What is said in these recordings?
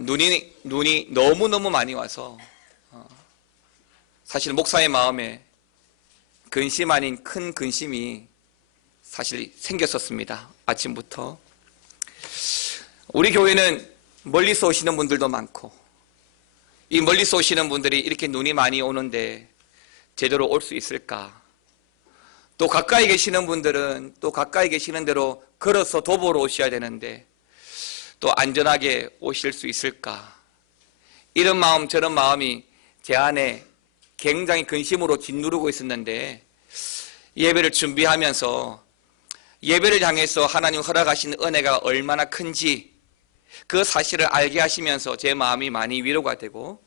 눈이 너무너무 많이 와서 사실 목사의 마음에 근심 아닌 큰 근심이 사실 생겼었습니다. 아침부터. 우리 교회는 멀리서 오시는 분들도 많고, 이 멀리서 오시는 분들이 이렇게 눈이 많이 오는데 제대로 올 수 있을까? 또 가까이 계시는 분들은 또 가까이 계시는 대로 걸어서 도보로 오셔야 되는데 또 안전하게 오실 수 있을까? 이런 마음 저런 마음이 제 안에 굉장히 근심으로 짓누르고 있었는데, 예배를 준비하면서 예배를 향해서 하나님 허락하신 은혜가 얼마나 큰지 그 사실을 알게 하시면서 제 마음이 많이 위로가 되고,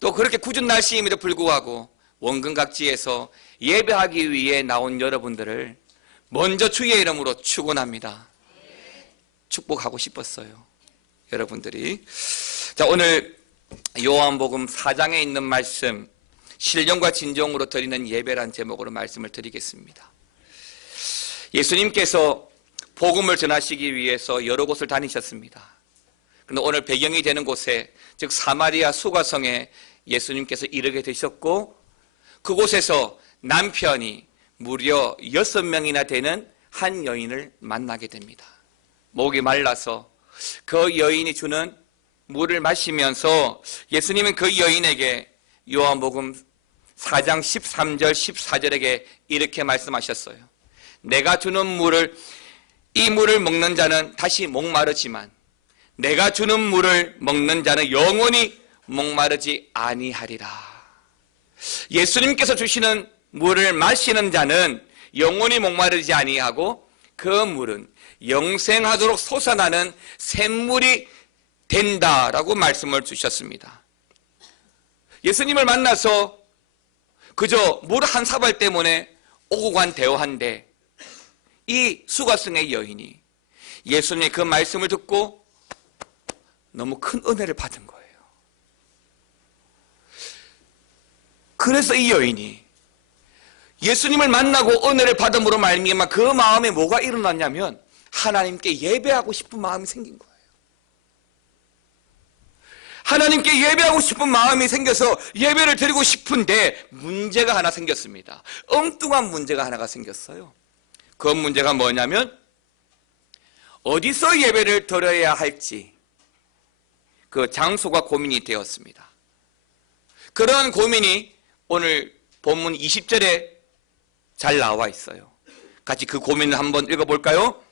또 그렇게 궂은 날씨임에도 불구하고 원근 각지에서 예배하기 위해 나온 여러분들을 먼저 주의 이름으로 축원합니다. 축복하고 싶었어요, 여러분들이. 자, 오늘 요한복음 4장에 있는 말씀, 신령과 진정으로 드리는 예배란 제목으로 말씀을 드리겠습니다. 예수님께서 복음을 전하시기 위해서 여러 곳을 다니셨습니다. 그런데 오늘 배경이 되는 곳에, 즉 사마리아 수가성에 예수님께서 이르게 되셨고, 그곳에서 남편이 무려 6명이나 되는 한 여인을 만나게 됩니다. 목이 말라서 그 여인이 주는 물을 마시면서 예수님은 그 여인에게 요한복음 4장 13절 14절에게 이렇게 말씀하셨어요. 내가 주는 물을, 이 물을 먹는 자는 다시 목마르지만 내가 주는 물을 먹는 자는 영원히 목마르지 아니하리라. 예수님께서 주시는 물을 마시는 자는 영원히 목마르지 아니하고 그 물은 영생하도록 솟아나는 샘물이 된다라고 말씀을 주셨습니다. 예수님을 만나서 그저 물 한 사발 때문에 오고 간 대화인데, 이 수가성의 여인이 예수님의 그 말씀을 듣고 너무 큰 은혜를 받은 거예요. 그래서 이 여인이 예수님을 만나고 은혜를 받음으로 말미암아 그 마음에 뭐가 일어났냐면 하나님께 예배하고 싶은 마음이 생긴 거예요. 하나님께 예배하고 싶은 마음이 생겨서 예배를 드리고 싶은데 문제가 하나 생겼습니다. 엉뚱한 문제가 하나가 생겼어요. 그 문제가 뭐냐면 어디서 예배를 드려야 할지 그 장소가 고민이 되었습니다. 그런 고민이 오늘 본문 20절에 잘 나와 있어요. 같이 그 고민을 한번 읽어볼까요?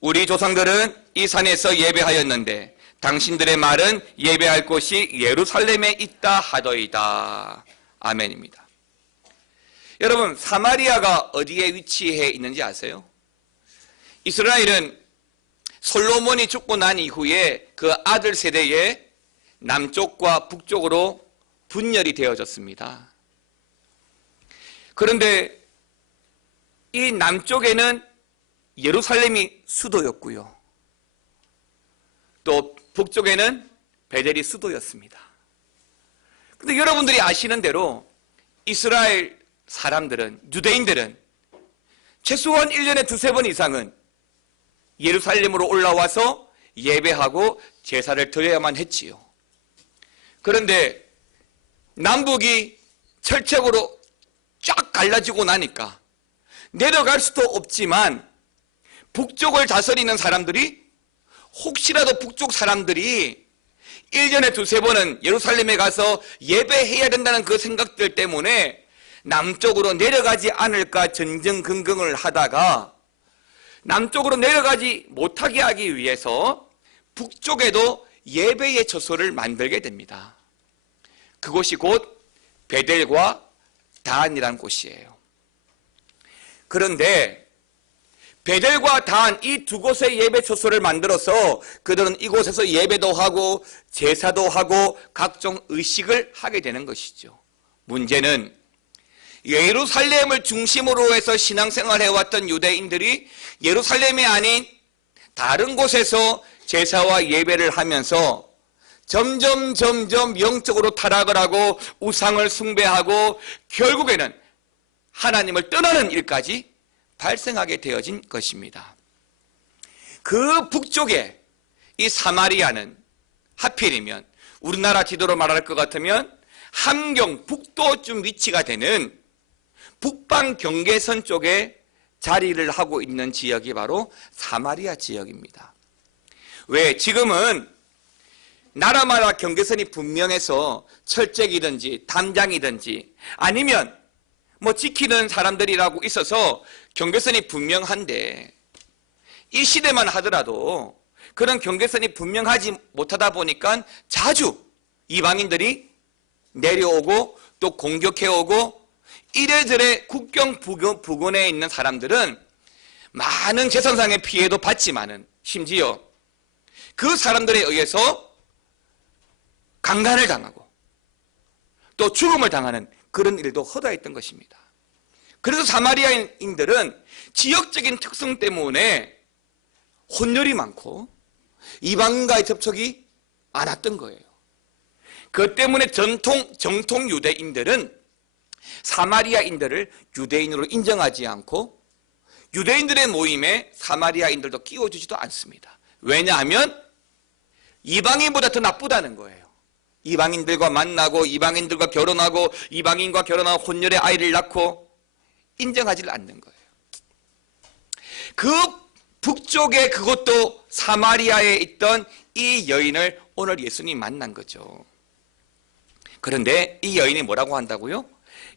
우리 조상들은 이 산에서 예배하였는데 당신들의 말은 예배할 곳이 예루살렘에 있다 하더이다. 아멘입니다. 여러분, 사마리아가 어디에 위치해 있는지 아세요? 이스라엘은 솔로몬이 죽고 난 이후에 그 아들 세대에 남쪽과 북쪽으로 분열이 되어졌습니다. 그런데 이 남쪽에는 예루살렘이 수도였고요, 또 북쪽에는 베델이 수도였습니다. 그런데 여러분들이 아시는 대로 이스라엘 사람들은, 유대인들은 최소한 1년에 두세 번 이상은 예루살렘으로 올라와서 예배하고 제사를 드려야만 했지요. 그런데 남북이 철책으로 쫙 갈라지고 나니까 내려갈 수도 없지만 북쪽을 다스리는 사람들이 혹시라도 북쪽 사람들이 1년에 두세 번은 예루살렘에 가서 예배해야 된다는 그 생각들 때문에 남쪽으로 내려가지 않을까 전전긍긍을 하다가 남쪽으로 내려가지 못하게 하기 위해서 북쪽에도 예배의 처소를 만들게 됩니다. 그곳이 곧 베델과 단이라는 곳이에요. 그런데 베델과 단 이 두 곳의 예배 처소를 만들어서 그들은 이곳에서 예배도 하고 제사도 하고 각종 의식을 하게 되는 것이죠. 문제는 예루살렘을 중심으로 해서 신앙생활을 해왔던 유대인들이 예루살렘이 아닌 다른 곳에서 제사와 예배를 하면서 점점 영적으로 타락을 하고 우상을 숭배하고 결국에는 하나님을 떠나는 일까지 발생하게 되어진 것입니다. 그 북쪽에 이 사마리아는 하필이면 우리나라 지도로 말할 것 같으면 함경 북도쯤 위치가 되는 북방 경계선 쪽에 자리를 하고 있는 지역이 바로 사마리아 지역입니다. 왜? 지금은 나라마다 경계선이 분명해서 철책이든지 담장이든지 아니면 뭐 지키는 사람들이라고 있어서 경계선이 분명한데, 이 시대만 하더라도 그런 경계선이 분명하지 못하다 보니까 자주 이방인들이 내려오고 또 공격해오고, 이래저래 국경 부근에 있는 사람들은 많은 재산상의 피해도 받지만은 심지어 그 사람들에 의해서 강간을 당하고 또 죽음을 당하는 그런 일도 허다했던 것입니다. 그래서 사마리아인들은 지역적인 특성 때문에 혼혈이 많고 이방인과의 접촉이 많았던 거예요. 그 때문에 정통 유대인들은 사마리아인들을 유대인으로 인정하지 않고 유대인들의 모임에 사마리아인들도 끼워주지도 않습니다. 왜냐하면 이방인보다 더 나쁘다는 거예요. 이방인들과 만나고 이방인들과 결혼하고 이방인과 결혼하고 혼혈의 아이를 낳고 인정하지 않는 거예요. 그 북쪽에, 그것도 사마리아에 있던 이 여인을 오늘 예수님이 만난 거죠. 그런데 이 여인이 뭐라고 한다고요?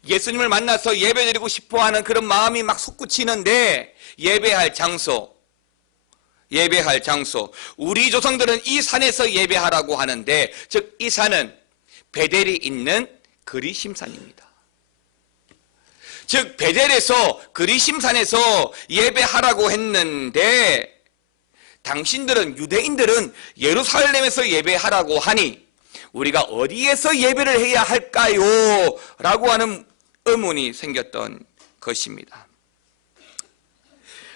예수님을 만나서 예배드리고 싶어하는 그런 마음이 막 솟구치는데, 예배할 장소, 우리 조상들은 이 산에서 예배하라고 하는데, 즉 이 산은 베델이 있는 그리심산입니다. 즉 베델에서 그리심산에서 예배하라고 했는데, 당신들은, 유대인들은 예루살렘에서 예배하라고 하니 우리가 어디에서 예배를 해야 할까요? 라고 하는 의문이 생겼던 것입니다.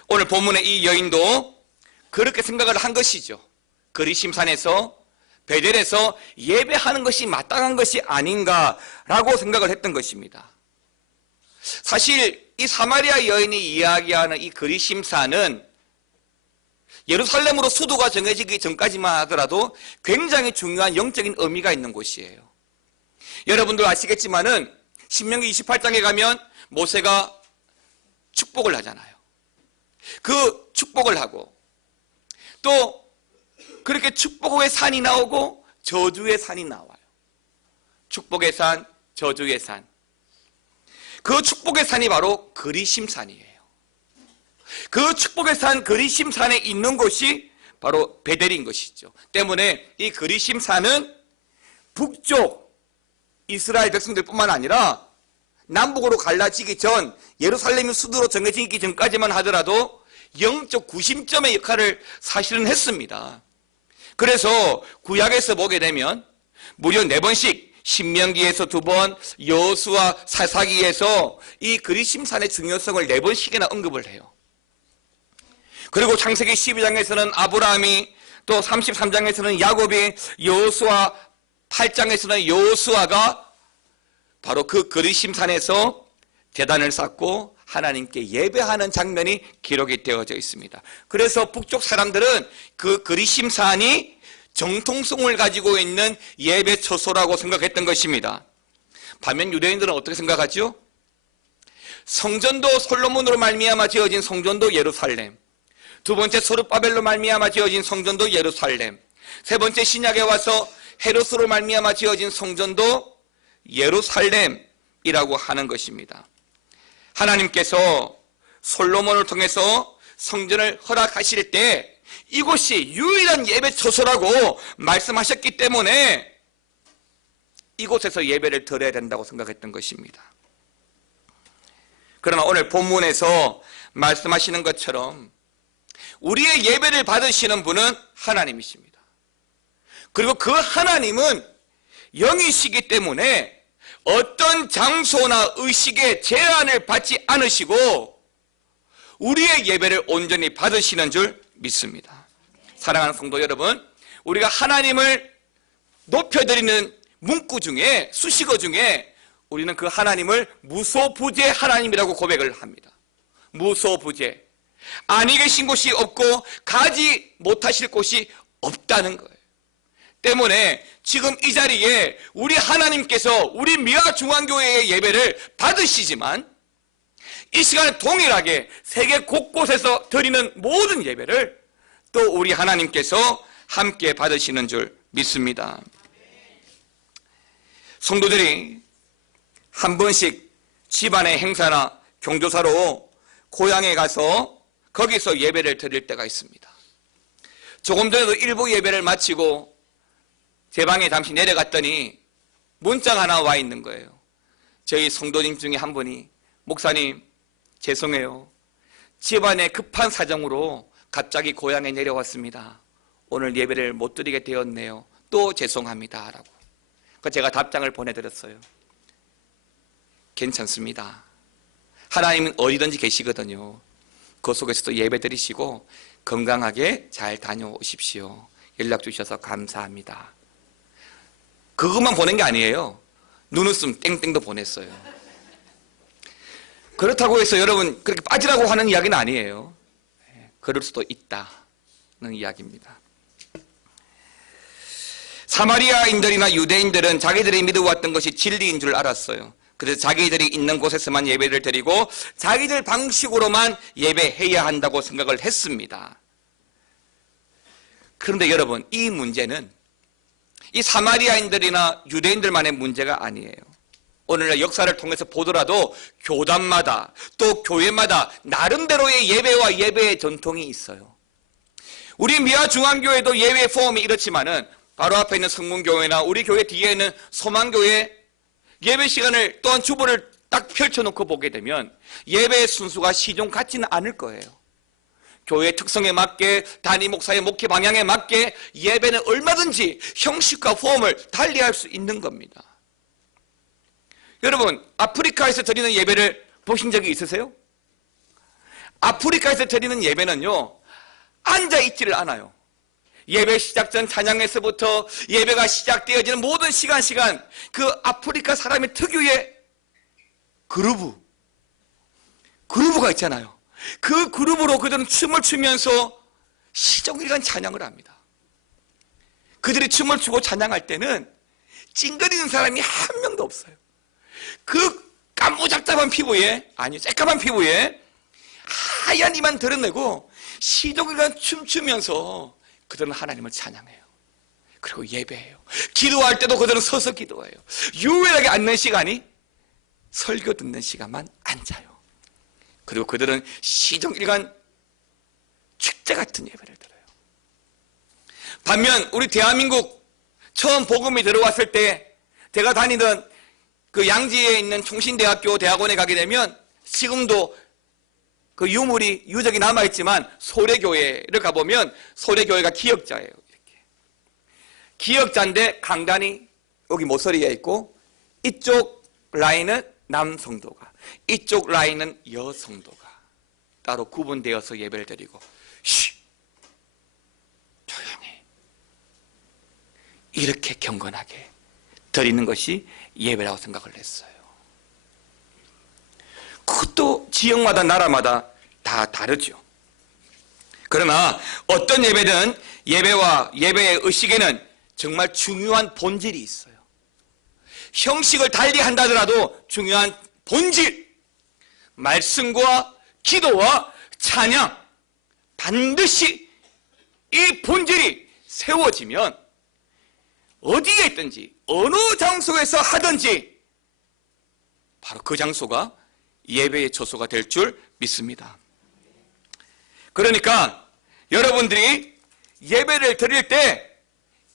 오늘 본문의 이 여인도 그렇게 생각을 한 것이죠. 그리심산에서, 베델에서 예배하는 것이 마땅한 것이 아닌가라고 생각을 했던 것입니다. 사실 이 사마리아 여인이 이야기하는 이 그리심산은 예루살렘으로 수도가 정해지기 전까지만 하더라도 굉장히 중요한 영적인 의미가 있는 곳이에요. 여러분들 아시겠지만은 신명기 28장에 가면 모세가 축복을 하잖아요. 그 축복을 하고 또 그렇게 축복의 산이 나오고 저주의 산이 나와요. 축복의 산, 저주의 산. 그 축복의 산이 바로 그리심산이에요. 그 축복의 산 그리심산에 있는 곳이 바로 베델인 것이죠. 때문에 이 그리심산은 북쪽 이스라엘 백성들뿐만 아니라 남북으로 갈라지기 전, 예루살렘이 수도로 정해지기 전까지만 하더라도 영적 구심점의 역할을 사실은 했습니다. 그래서 구약에서 보게 되면 무려 4번씩, 신명기에서 2번, 여호수아, 사사기에서 이 그리심산의 중요성을 4번씩이나 언급을 해요. 그리고 창세기 12장에서는 아브라함이, 또 33장에서는 야곱이, 여호수아 8장에서는 여호수아가 바로 그 그리심산에서 제단을 쌓고 하나님께 예배하는 장면이 기록이 되어져 있습니다. 그래서 북쪽 사람들은 그 그리심산이 정통성을 가지고 있는 예배 처소라고 생각했던 것입니다. 반면 유대인들은 어떻게 생각하죠? 성전도 솔로몬으로 말미암아 지어진 성전도 예루살렘, 두 번째 소르바벨로 말미암아 지어진 성전도 예루살렘, 세 번째 신약에 와서 헤롯으로 말미암아 지어진 성전도 예루살렘이라고 하는 것입니다. 하나님께서 솔로몬을 통해서 성전을 허락하실 때 이곳이 유일한 예배 처소라고 말씀하셨기 때문에 이곳에서 예배를 드려야 된다고 생각했던 것입니다. 그러나 오늘 본문에서 말씀하시는 것처럼 우리의 예배를 받으시는 분은 하나님이십니다. 그리고 그 하나님은 영이시기 때문에 어떤 장소나 의식에 제한을 받지 않으시고 우리의 예배를 온전히 받으시는 줄 믿습니다. 사랑하는 성도 여러분, 우리가 하나님을 높여드리는 문구 중에, 수식어 중에 우리는 그 하나님을 무소부재 하나님이라고 고백을 합니다. 무소부재. 아니 계신 곳이 없고 가지 못하실 곳이 없다는 거예요. 때문에 지금 이 자리에 우리 하나님께서 우리 미아 중앙교회의 예배를 받으시지만 이 시간에 동일하게 세계 곳곳에서 드리는 모든 예배를 또 우리 하나님께서 함께 받으시는 줄 믿습니다. 성도들이 한 번씩 집안의 행사나 경조사로 고향에 가서 거기서 예배를 드릴 때가 있습니다. 조금 전에도 일부 예배를 마치고 제 방에 잠시 내려갔더니 문자가 하나 와 있는 거예요. 저희 성도님 중에 한 분이 목사님 죄송해요. 집안에 급한 사정으로 갑자기 고향에 내려왔습니다. 오늘 예배를 못 드리게 되었네요. 또 죄송합니다 라고. 제가 답장을 보내드렸어요. 괜찮습니다. 하나님은 어디든지 계시거든요. 그 속에서도 예배 드리시고 건강하게 잘 다녀오십시오. 연락 주셔서 감사합니다. 그것만 보낸 게 아니에요. 눈웃음 땡땡도 보냈어요. 그렇다고 해서 여러분 그렇게 빠지라고 하는 이야기는 아니에요. 그럴 수도 있다는 이야기입니다. 사마리아인들이나 유대인들은 자기들이 믿어왔던 것이 진리인 줄 알았어요. 그래서 자기들이 있는 곳에서만 예배를 드리고 자기들 방식으로만 예배해야 한다고 생각을 했습니다. 그런데 여러분, 이 문제는 이 사마리아인들이나 유대인들만의 문제가 아니에요. 오늘날 역사를 통해서 보더라도 교단마다 또 교회마다 나름대로의 예배와 예배의 전통이 있어요. 우리 미아 중앙교회도 예배 포럼이 이렇지만은 바로 앞에 있는 성문교회나 우리 교회 뒤에 있는 소망교회 예배 시간을 또한 주보를 딱 펼쳐놓고 보게 되면 예배의 순수가 시종 같지는 않을 거예요. 교회의 특성에 맞게 단임 목사의 목회 방향에 맞게 예배는 얼마든지 형식과 폼을 달리할 수 있는 겁니다. 여러분, 아프리카에서 드리는 예배를 보신 적이 있으세요? 아프리카에서 드리는 예배는요, 앉아있지를 않아요. 예배 시작 전 찬양에서부터 예배가 시작되어지는 모든 시간 그 아프리카 사람의 특유의 그루브가 있잖아요. 그 그룹으로 그들은 춤을 추면서 시종일관 찬양을 합니다. 그들이 춤을 추고 찬양할 때는 찡그리는 사람이 한 명도 없어요. 그 까무잡잡한 피부에, 새까만 피부에 하얀 이만 드러내고 시종일관 춤추면서 그들은 하나님을 찬양해요. 그리고 예배해요. 기도할 때도 그들은 서서 기도해요. 유일하게 앉는 시간이 설교 듣는 시간만 앉아요. 그리고 그들은 시종일관 축제 같은 예배를 드려요. 반면 우리 대한민국 처음 복음이 들어왔을 때 제가 다니던 그 양지에 있는 총신대학교 대학원에 가게 되면 지금도 그 유적이 남아있지만 소래교회를 가보면 소래교회가 기역자예요. 이렇게. 기역자인데 강단이 여기 모서리에 있고 이쪽 라인은 남성도가, 이쪽 라인은 여성도가 따로 구분되어서 예배를 드리고 조용히 이렇게 경건하게 드리는 것이 예배라고 생각을 했어요. 그것도 지역마다 나라마다 다 다르죠. 그러나 어떤 예배든 예배와 예배의 의식에는 정말 중요한 본질이 있어요. 형식을 달리 한다더라도 중요한 본질, 말씀과 기도와 찬양, 반드시 이 본질이 세워지면 어디에 있든지 어느 장소에서 하든지 바로 그 장소가 예배의 처소가 될 줄 믿습니다. 그러니까 여러분들이 예배를 드릴 때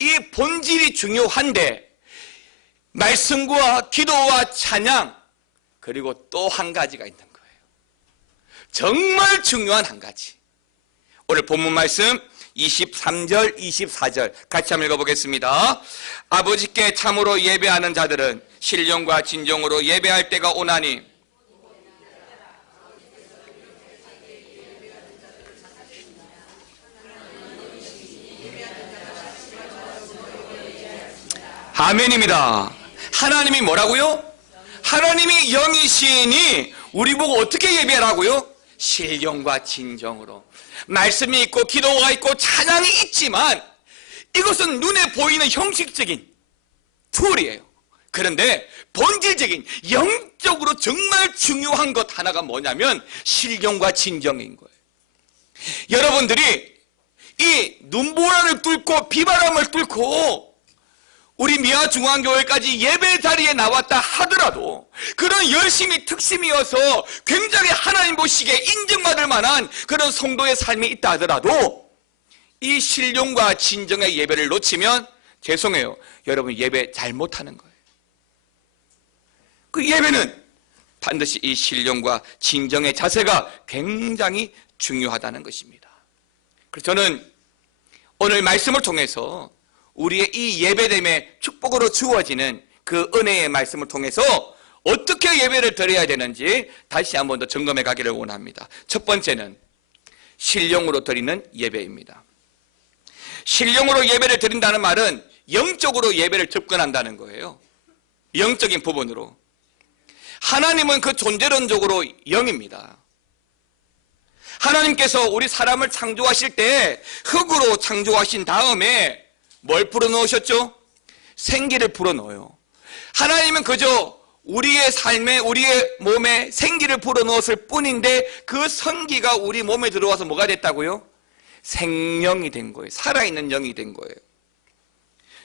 이 본질이 중요한데 말씀과 기도와 찬양, 그리고 또 한 가지가 있는 거예요. 정말 중요한 한 가지. 오늘 본문 말씀 23절, 24절 같이 한번 읽어보겠습니다. 아버지께 참으로 예배하는 자들은 신령과 진정으로 예배할 때가 오나니 아멘입니다. 하나님이 뭐라고요? 하나님이 영이시니 우리 보고 어떻게 예배하라고요? 신령과 진정으로. 말씀이 있고 기도가 있고 찬양이 있지만 이것은 눈에 보이는 형식적인 툴이에요. 그런데 본질적인 영적으로 정말 중요한 것 하나가 뭐냐면 신령과 진정인 거예요. 여러분들이 이 눈보라를 뚫고 비바람을 뚫고 우리 미아중앙교회까지 예배 자리에 나왔다 하더라도 그런 열심히 특심이어서 굉장히 하나님 보시기에 인정받을 만한 그런 성도의 삶이 있다 하더라도 이 신령과 진정의 예배를 놓치면 죄송해요, 여러분 예배 잘못하는 거예요. 그 예배는 반드시 이 신령과 진정의 자세가 굉장히 중요하다는 것입니다. 그래서 저는 오늘 말씀을 통해서 우리의 이 예배됨의 축복으로 주어지는 그 은혜의 말씀을 통해서 어떻게 예배를 드려야 되는지 다시 한 번 더 점검해 가기를 원합니다. 첫 번째는 신령으로 드리는 예배입니다. 신령으로 예배를 드린다는 말은 영적으로 예배를 접근한다는 거예요. 영적인 부분으로. 하나님은 그 존재론적으로 영입니다. 하나님께서 우리 사람을 창조하실 때 흙으로 창조하신 다음에 뭘 불어넣으셨죠? 생기를 불어넣어요. 하나님은 그저 우리의 삶에, 우리의 몸에 생기를 불어넣었을 뿐인데 그 생기가 우리 몸에 들어와서 뭐가 됐다고요? 생명이 된 거예요. 살아있는 영이 된 거예요.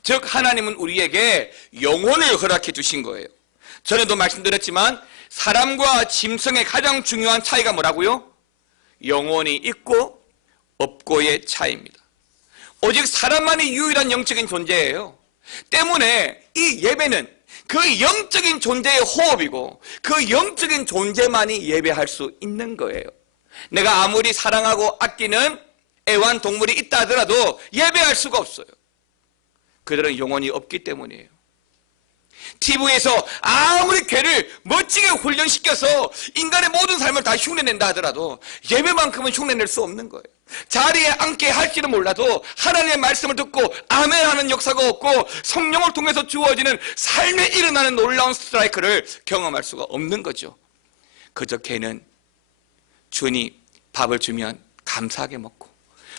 즉 하나님은 우리에게 영혼을 허락해 주신 거예요. 전에도 말씀드렸지만 사람과 짐승의 가장 중요한 차이가 뭐라고요? 영혼이 있고 없고의 차이입니다. 오직 사람만이 유일한 영적인 존재예요. 때문에 이 예배는 그 영적인 존재의 호흡이고 그 영적인 존재만이 예배할 수 있는 거예요. 내가 아무리 사랑하고 아끼는 애완동물이 있다 하더라도 예배할 수가 없어요. 그들은 영혼이 없기 때문이에요. TV에서 아무리 괴를 멋지게 훈련시켜서 인간의 모든 삶을 다 흉내낸다 하더라도 예배만큼은 흉내낼 수 없는 거예요. 자리에 앉게 할지는 몰라도 하나님의 말씀을 듣고 아멘하는 역사가 없고 성령을 통해서 주어지는 삶에 일어나는 놀라운 스트라이크를 경험할 수가 없는 거죠. 그저 개는 주인이 밥을 주면 감사하게 먹고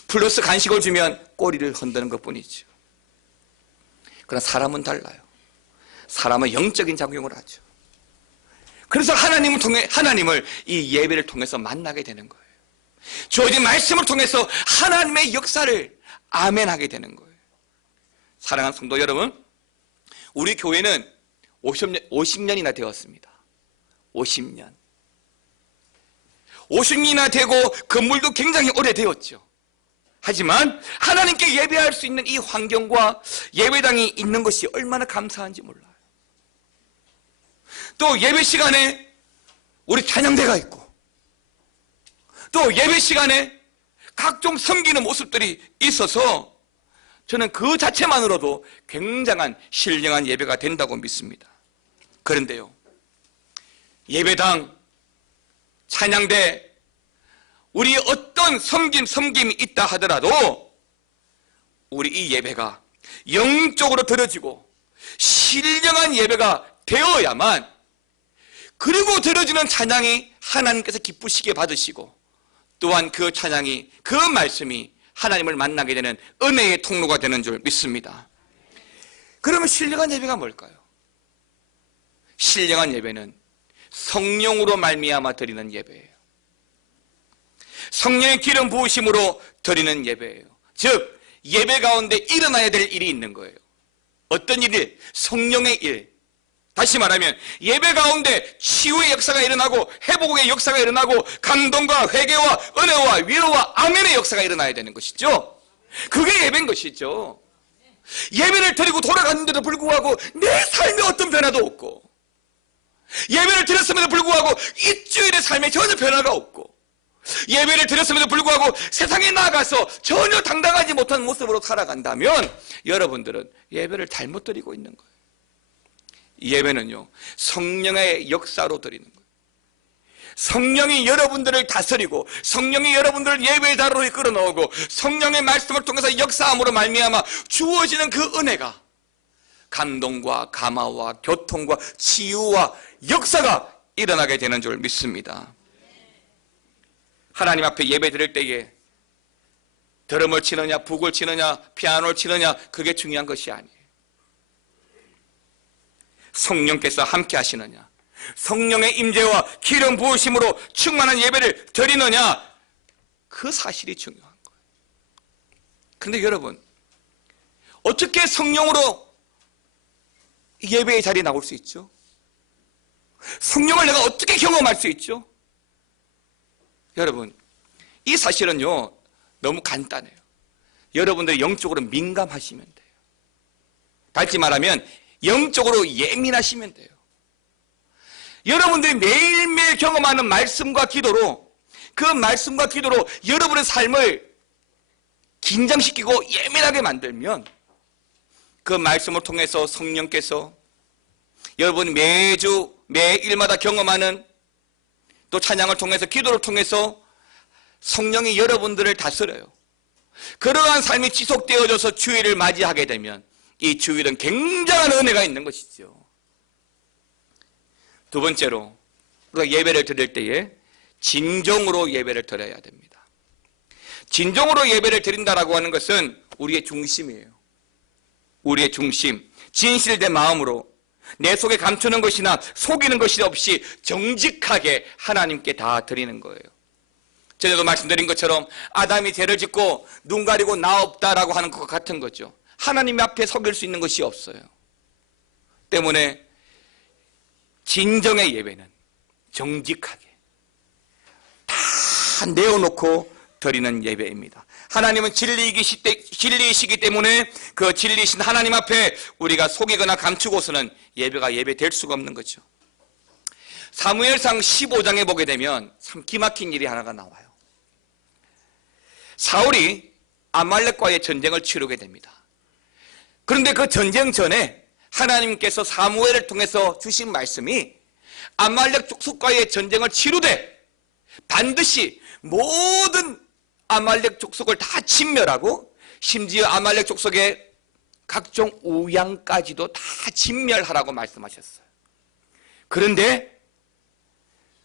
플러스 간식을 주면 꼬리를 흔드는 것뿐이죠. 그러나 사람은 달라요. 사람은 영적인 작용을 하죠. 그래서 하나님을 이 예배를 통해서 만나게 되는 거예요. 주어진 말씀을 통해서 하나님의 역사를 아멘하게 되는 거예요. 사랑하는 성도 여러분, 우리 교회는 50년이나 되었습니다. 50년이나 되고 건물도 굉장히 오래되었죠. 하지만 하나님께 예배할 수 있는 이 환경과 예배당이 있는 것이 얼마나 감사한지 몰라요. 또 예배 시간에 우리 찬양대가 있고 또 예배 시간에 각종 섬기는 모습들이 있어서 저는 그 자체만으로도 굉장한 신령한 예배가 된다고 믿습니다. 그런데요, 예배당, 찬양대, 우리 어떤 섬김이 있다 하더라도 우리 이 예배가 영적으로 드려지고 신령한 예배가 되어야만, 그리고 드려지는 찬양이 하나님께서 기쁘시게 받으시고 또한 그 찬양이, 그 말씀이 하나님을 만나게 되는 은혜의 통로가 되는 줄 믿습니다. 그러면 신령한 예배가 뭘까요? 신령한 예배는 성령으로 말미암아 드리는 예배예요. 성령의 기름 부으심으로 드리는 예배예요. 즉 예배 가운데 일어나야 될 일이 있는 거예요. 어떤 일이? 성령의 일. 다시 말하면 예배 가운데 치유의 역사가 일어나고 회복의 역사가 일어나고 감동과 회개와 은혜와 위로와 아멘의 역사가 일어나야 되는 것이죠. 그게 예배인 것이죠. 예배를 드리고 돌아갔는데도 불구하고 내 삶에 어떤 변화도 없고, 예배를 드렸음에도 불구하고 일주일의 삶에 전혀 변화가 없고, 예배를 드렸음에도 불구하고 세상에 나가서 전혀 당당하지 못한 모습으로 살아간다면 여러분들은 예배를 잘못 드리고 있는 거예요. 예배는요, 성령의 역사로 드리는 거예요. 성령이 여러분들을 다스리고 성령이 여러분들을 예배의 자리로 이끌어 넣고 성령의 말씀을 통해서 역사함으로 말미암아 주어지는 그 은혜가 감동과 감화와 교통과 치유와 역사가 일어나게 되는 줄 믿습니다. 하나님 앞에 예배 드릴 때에 드럼을 치느냐, 북을 치느냐, 피아노를 치느냐, 그게 중요한 것이 아니에요. 성령께서 함께 하시느냐, 성령의 임재와 기름 부으심으로 충만한 예배를 드리느냐, 그 사실이 중요한 거예요. 그런데 여러분, 어떻게 성령으로 예배의 자리에 나올 수 있죠? 성령을 내가 어떻게 경험할 수 있죠? 여러분, 이 사실은요 너무 간단해요. 여러분들이 영적으로 민감하시면 돼요. 다시 말하면 영적으로 예민하시면 돼요. 여러분들이 매일매일 경험하는 말씀과 기도로, 그 말씀과 기도로 여러분의 삶을 긴장시키고 예민하게 만들면, 그 말씀을 통해서 성령께서 여러분이 매주 매일마다 경험하는, 또 찬양을 통해서, 기도를 통해서 성령이 여러분들을 다스려요. 그러한 삶이 지속되어져서 주일을 맞이하게 되면 이 주일은 굉장한 은혜가 있는 것이죠. 두 번째로, 우리가 예배를 드릴 때에 진정으로 예배를 드려야 됩니다. 진정으로 예배를 드린다라고 하는 것은 우리의 중심이에요. 우리의 중심, 진실된 마음으로 내 속에 감추는 것이나 속이는 것이 없이 정직하게 하나님께 다 드리는 거예요. 전에도 말씀드린 것처럼 아담이 죄를 짓고 눈 가리고 나 없다라고 하는 것 같은 거죠. 하나님 앞에 속일 수 있는 것이 없어요. 때문에 진정의 예배는 정직하게 다 내어놓고 드리는 예배입니다. 하나님은 진리이시기 때문에 그 진리이신 하나님 앞에 우리가 속이거나 감추고서는 예배가 예배될 수가 없는 거죠. 사무엘상 15장에 보게 되면 참 기막힌 일이 하나가 나와요. 사울이 아말렉과의 전쟁을 치르게 됩니다. 그런데 그 전쟁 전에 하나님께서 사무엘을 통해서 주신 말씀이 아말렉 족속과의 전쟁을 치르되 반드시 모든 아말렉 족속을 다 진멸하고, 심지어 아말렉 족속의 각종 우양까지도 다 진멸하라고 말씀하셨어요. 그런데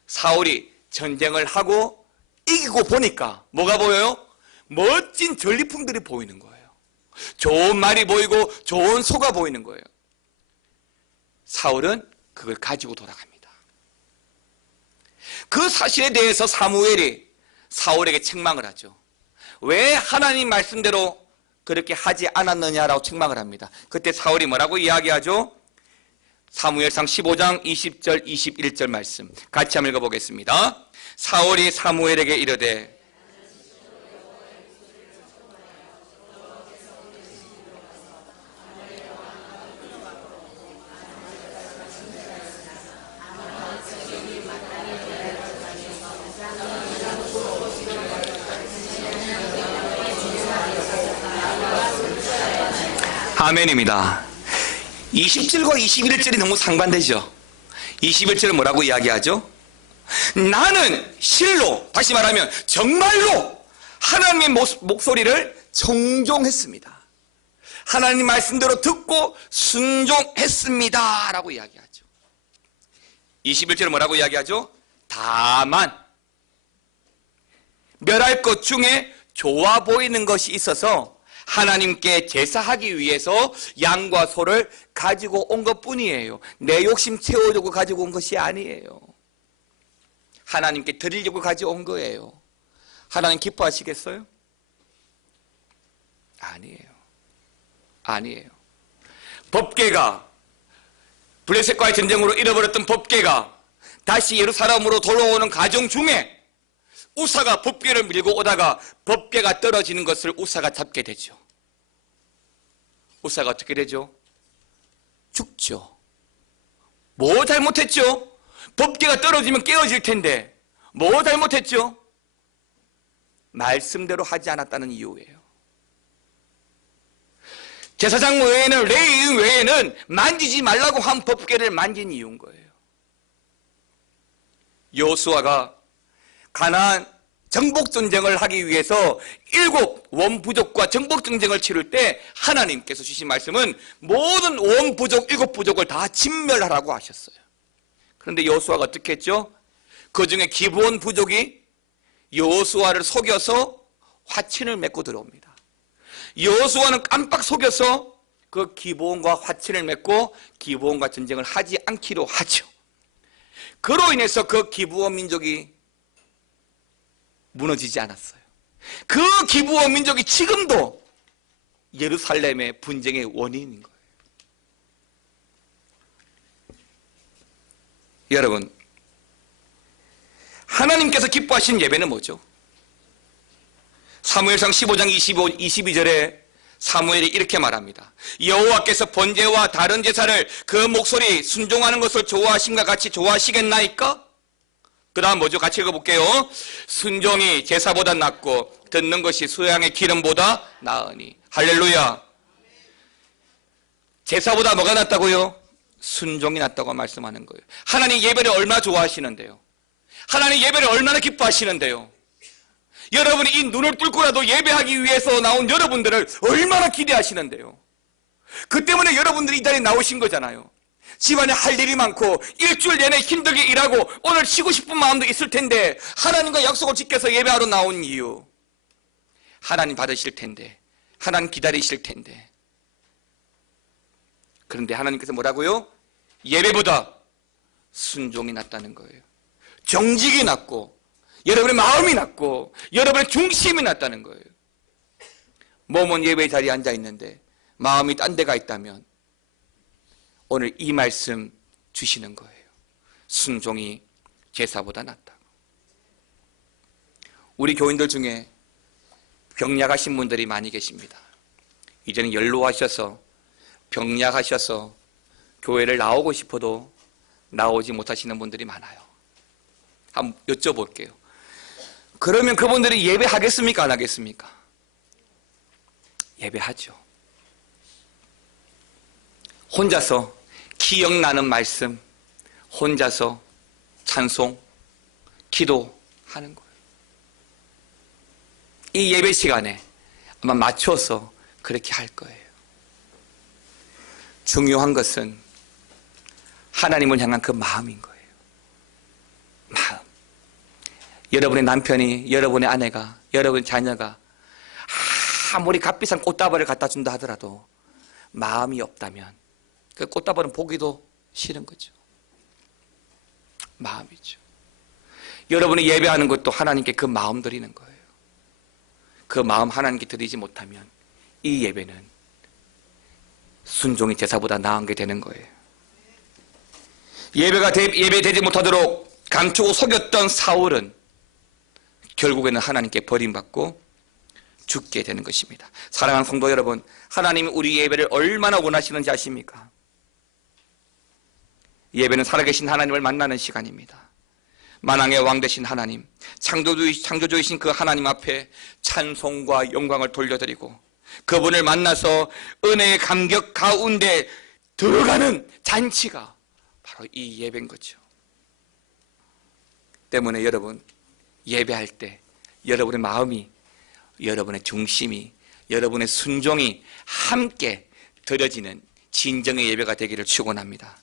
사울이 전쟁을 하고 이기고 보니까 뭐가 보여요? 멋진 전리품들이 보이는 거예요. 좋은 말이 보이고 좋은 소가 보이는 거예요. 사울은 그걸 가지고 돌아갑니다. 그 사실에 대해서 사무엘이 사울에게 책망을 하죠. 왜 하나님 말씀대로 그렇게 하지 않았느냐라고 책망을 합니다. 그때 사울이 뭐라고 이야기하죠? 사무엘상 15장 20절 21절 말씀 같이 한번 읽어보겠습니다. 사울이 사무엘에게 이르되 아멘입니다. 20절과 21절이 너무 상반되죠. 21절은 뭐라고 이야기하죠? 나는 실로, 다시 말하면 정말로 하나님의 목소리를 청종했습니다. 하나님 말씀대로 듣고 순종했습니다 라고 이야기하죠. 21절은 뭐라고 이야기하죠? 다만 멸할 것 중에 좋아 보이는 것이 있어서 하나님께 제사하기 위해서 양과 소를 가지고 온 것뿐이에요. 내 욕심 채워주고 가지고 온 것이 아니에요. 하나님께 드리려고 가져온 거예요. 하나님 기뻐하시겠어요? 아니에요. 아니에요. 법궤가, 블레셋과의 전쟁으로 잃어버렸던 법궤가 다시 예루살렘으로 돌아오는 과정 중에 우사가 법궤를 밀고 오다가 법궤가 떨어지는 것을 우사가 잡게 되죠. 우사가 어떻게 되죠? 죽죠. 뭐 잘못했죠? 법궤가 떨어지면 깨어질 텐데 뭐 잘못했죠? 말씀대로 하지 않았다는 이유예요. 제사장 외에는, 레위인 외에는 만지지 말라고 한 법궤를 만진 이유인 거예요. 여호수아가 가나안 정복전쟁을 하기 위해서 7 원부족과 정복전쟁을 치를 때 하나님께서 주신 말씀은 모든 원부족 7 부족을 다 진멸하라고 하셨어요. 그런데 여호수아가 어떻게 했죠? 그 중에 기브온 부족이 여호수아를 속여서 화친을 맺고 들어옵니다. 여호수아는 깜빡 속여서 그 기브온과 화친을 맺고 기브온과 전쟁을 하지 않기로 하죠. 그로 인해서 그 기브온 민족이 무너지지 않았어요. 그 기브온 민족이 지금도 예루살렘의 분쟁의 원인인 거예요. 여러분, 하나님께서 기뻐하시는 예배는 뭐죠? 사무엘상 15장 22절에 사무엘이 이렇게 말합니다. 여호와께서 번제와 다른 제사를 그 목소리 순종하는 것을 좋아하심과 같이 좋아하시겠나이까? 그 다음 뭐죠? 같이 읽어볼게요. 순종이 제사보다 낫고 듣는 것이 수양의 기름보다 나으니. 할렐루야. 제사보다 뭐가 낫다고요? 순종이 낫다고 말씀하는 거예요. 하나님 예배를 얼마나 좋아하시는데요? 하나님 예배를 얼마나 기뻐하시는데요? 여러분이 이 눈을 뚫고라도 예배하기 위해서 나온 여러분들을 얼마나 기대하시는데요? 그 때문에 여러분들이 이 자리에 나오신 거잖아요. 집안에 할 일이 많고 일주일 내내 힘들게 일하고 오늘 쉬고 싶은 마음도 있을 텐데 하나님과 약속을 지켜서 예배하러 나온 이유, 하나님 받으실 텐데, 하나님 기다리실 텐데. 그런데 하나님께서 뭐라고요? 예배보다 순종이 낫다는 거예요. 정직이 낫고 여러분의 마음이 낫고 여러분의 중심이 낫다는 거예요. 몸은 예배 자리에 앉아 있는데 마음이 딴 데가 있다면 오늘 이 말씀 주시는 거예요. 순종이 제사보다 낫다. 우리 교인들 중에 병약하신 분들이 많이 계십니다. 이제는 연로하셔서 병약하셔서 교회를 나오고 싶어도 나오지 못하시는 분들이 많아요. 한번 여쭤볼게요. 그러면 그분들이 예배하겠습니까? 안 하겠습니까? 예배하죠. 혼자서 기억나는 말씀, 혼자서 찬송, 기도하는 거예요. 이 예배 시간에 아마 맞춰서 그렇게 할 거예요. 중요한 것은 하나님을 향한 그 마음인 거예요. 마음. 여러분의 남편이, 여러분의 아내가, 여러분의 자녀가 아무리 값비싼 꽃다발을 갖다 준다 하더라도 마음이 없다면 그 꽃다발은 보기도 싫은 거죠. 마음이죠. 여러분이 예배하는 것도 하나님께 그 마음 드리는 거예요. 그 마음 하나님께 드리지 못하면 이 예배는 순종이 제사보다 나은 게 되는 거예요. 예배되지 못하도록 감추고 속였던 사울은 결국에는 하나님께 버림받고 죽게 되는 것입니다. 사랑하는 성도 여러분, 하나님이 우리 예배를 얼마나 원하시는지 아십니까? 예배는 살아계신 하나님을 만나는 시간입니다. 만왕의 왕 되신 하나님, 창조주이신 그 하나님 앞에 찬송과 영광을 돌려드리고 그분을 만나서 은혜의 감격 가운데 들어가는 잔치가 바로 이 예배인 거죠. 때문에 여러분, 예배할 때 여러분의 마음이, 여러분의 중심이, 여러분의 순종이 함께 드려지는 진정의 예배가 되기를 축원합니다.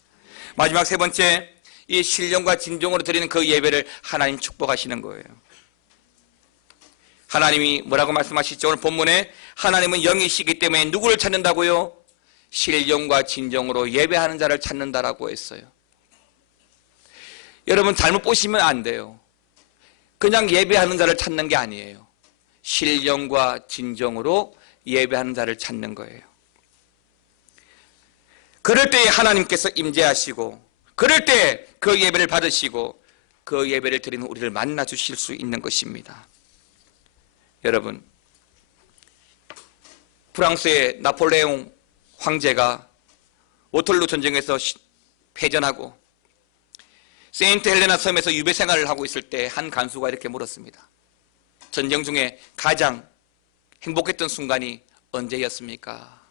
마지막 세 번째, 이 신령과 진정으로 드리는 그 예배를 하나님 축복하시는 거예요. 하나님이 뭐라고 말씀하시죠? 오늘 본문에 하나님은 영이시기 때문에 누구를 찾는다고요? 신령과 진정으로 예배하는 자를 찾는다라고 했어요. 여러분 잘못 보시면 안 돼요. 그냥 예배하는 자를 찾는 게 아니에요. 신령과 진정으로 예배하는 자를 찾는 거예요. 그럴 때에 하나님께서 임재하시고, 그럴 때 그 예배를 받으시고 그 예배를 드리는 우리를 만나 주실 수 있는 것입니다. 여러분, 프랑스의 나폴레옹 황제가 워털루 전쟁에서 패전하고 세인트 헬레나 섬에서 유배 생활을 하고 있을 때 한 간수가 이렇게 물었습니다. 전쟁 중에 가장 행복했던 순간이 언제였습니까?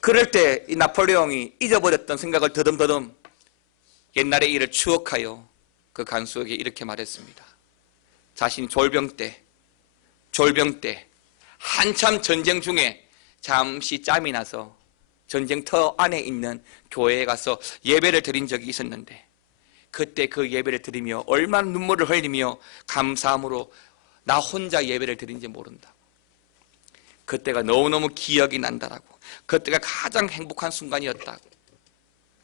그럴 때 이 나폴레옹이 잊어버렸던 생각을 더듬더듬 옛날의 일을 추억하여 그 간수에게 이렇게 말했습니다. 자신이 졸병 때 한참 전쟁 중에 잠시 짬이 나서 전쟁터 안에 있는 교회에 가서 예배를 드린 적이 있었는데 그때 그 예배를 드리며 얼마나 눈물을 흘리며 감사함으로 나 혼자 예배를 드린지 모른다고. 그때가 너무너무 기억이 난다라고. 그때가 가장 행복한 순간이었다고.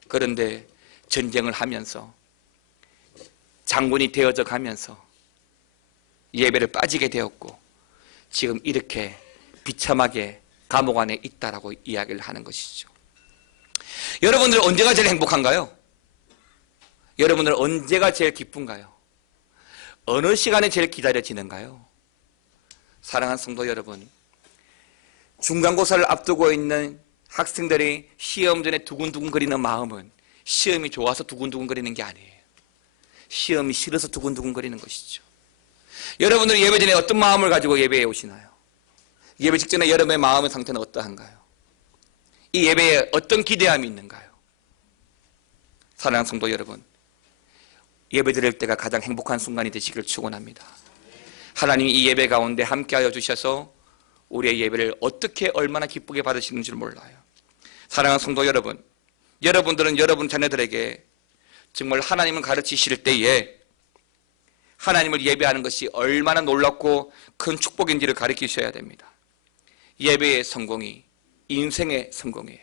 그런데 전쟁을 하면서 장군이 되어져 가면서 예배를 빠지게 되었고 지금 이렇게 비참하게 감옥 안에 있다라고 이야기를 하는 것이죠. 여러분들 언제가 제일 행복한가요? 여러분들 언제가 제일 기쁜가요? 어느 시간에 제일 기다려지는가요? 사랑하는 성도 여러분, 중간고사를 앞두고 있는 학생들이 시험 전에 두근두근 거리는 마음은 시험이 좋아서 두근두근 거리는 게 아니에요. 시험이 싫어서 두근두근 거리는 것이죠. 여러분들 예배 전에 어떤 마음을 가지고 예배에 오시나요? 예배 직전에 여러분의 마음의 상태는 어떠한가요? 이 예배에 어떤 기대함이 있는가요? 사랑하는 성도 여러분, 예배 드릴 때가 가장 행복한 순간이 되시기를 축원합니다. 하나님이 이 예배 가운데 함께하여 주셔서 우리의 예배를 어떻게 얼마나 기쁘게 받으시는 줄 몰라요. 사랑하는 성도 여러분, 여러분들은 여러분 자녀들에게 정말 하나님을 가르치실 때에 하나님을 예배하는 것이 얼마나 놀랍고 큰 축복인지를 가르치셔야 됩니다. 예배의 성공이 인생의 성공이에요.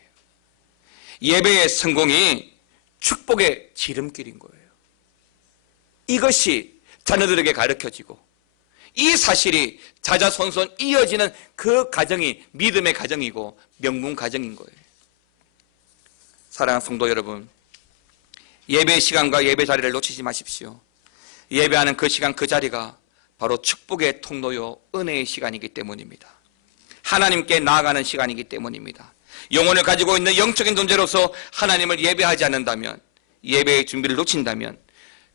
예배의 성공이 축복의 지름길인 거예요. 이것이 자녀들에게 가르쳐지고 이 사실이 자자손손 이어지는 그 가정이 믿음의 가정이고 명문 가정인 거예요. 사랑하는 성도 여러분, 예배 시간과 예배 자리를 놓치지 마십시오. 예배하는 그 시간 그 자리가 바로 축복의 통로요 은혜의 시간이기 때문입니다. 하나님께 나아가는 시간이기 때문입니다. 영혼을 가지고 있는 영적인 존재로서 하나님을 예배하지 않는다면, 예배의 준비를 놓친다면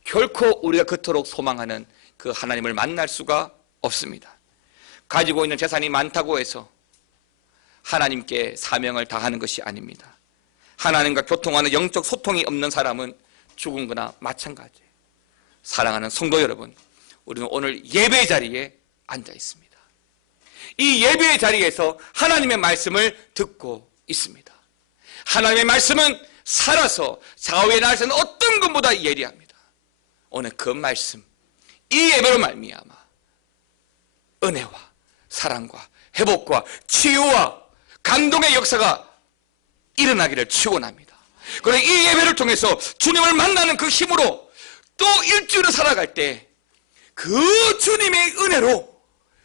결코 우리가 그토록 소망하는 그 하나님을 만날 수가 없습니다. 가지고 있는 재산이 많다고 해서 하나님께 사명을 다하는 것이 아닙니다. 하나님과 교통하는 영적 소통이 없는 사람은 죽은 거나 마찬가지예요. 사랑하는 성도 여러분, 우리는 오늘 예배 자리에 앉아 있습니다. 이 예배의 자리에서 하나님의 말씀을 듣고 있습니다. 하나님의 말씀은 살아서 좌우에 나서는 어떤 것보다 예리합니다. 오늘 그 말씀, 이 예배로 말미암아 은혜와 사랑과 회복과 치유와 감동의 역사가 일어나기를 축원합니다. 그리고 이 예배를 통해서 주님을 만나는 그 힘으로 또 일주일을 살아갈 때 그 주님의 은혜로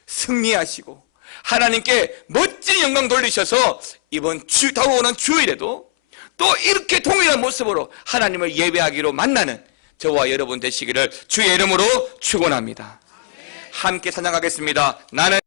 승리하시고 하나님께 멋진 영광 돌리셔서 이번 다가오는 주일에도 또 이렇게 동일한 모습으로 하나님을 예배하기로 만나는 저와 여러분 되시기를 주의 이름으로 축원합니다. 함께 찬양하겠습니다. 나는